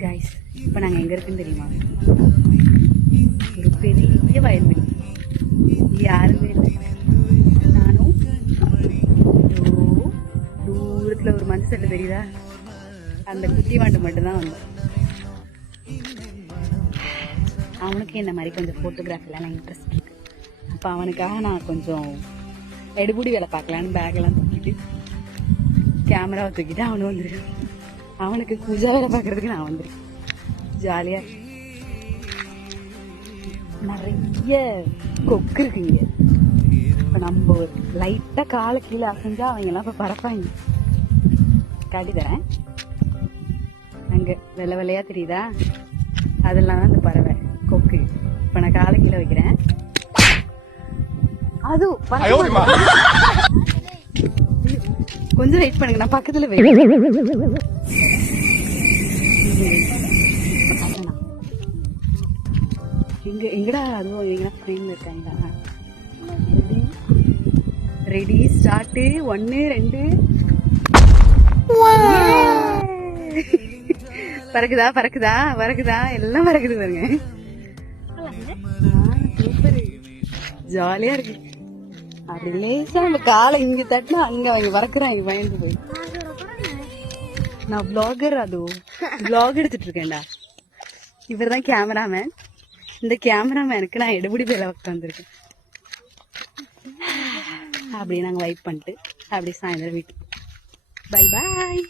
Guys, இப்போ நாங்கள் எங்கே இருக்குன்னு தெரியுமா? ஒரு பெரிய வயல்வெளி. யாருமே இல்லை. நானும் தூரத்தில் ஒரு மஞ்சள் சட்டை தெரியுதா, அந்த குட்டி வாண்டு மட்டும்தான் வந்தோம். அவனுக்கு என்ன மாதிரி கொஞ்சம் ஃபோட்டோகிராஃபிலாம் இன்ட்ரெஸ்ட் இருக்கு. அப்போ அவனுக்காக நான் கொஞ்சம் எடுபுடி வேலை பார்க்கலான்னு பேக்கெல்லாம் தூக்கிட்டு கேமராவை தூக்கிட்டு அவனு வந்துருக்கான். அவனுக்கு பூஜா வேலை பார்க்கறதுக்கு நான் வந்துருக்கேன். ஜாலியா நிறைய கொக்கு இருக்குங்க. இப்ப நம்ம ஒரு லைட்டா காலை கீழே அசைஞ்சா அவங்க எல்லாம் இப்ப பறப்பாங்க. காட்டி தரேன். அங்க வெள்ளை வெள்ளையா தெரியுதா, அதெல்லாம் தான் இந்த பறவை கொக்கு. இப்ப நான் காலை கீழே வைக்கிறேன். அது கொஞ்சம் வெயிட் பண்ணுங்க, நான் பக்கத்துல எங்கடா அதுவும் எங்கடா ஃப்ரேம்ல இருக்காங்களா? Ready start. 1 2 பறக்குதா பறக்குதா பறக்குதா, எல்லாம் பறக்குது பாருங்க. சூப்பர், ஜாலியா இருக்கு. அப்படி லேசா நம்ம காலை இங்க தட்டினா அங்க அவங்க பறக்குறாங்க பயந்து போய். நான் பிளாகர், அது பிளாக் எடுத்துட்டு இருக்கேன்டா. இவர் தான் கேமராமேன். இந்த கேமராமேனுக்கு நான் எடுபடி பேல உட்காந்துருக்கேன். அப்படியே நாங்கள் வைப் பண்ணிட்டு அப்படியே சாயந்தரம் வீட்டுக்கு. Bye bye.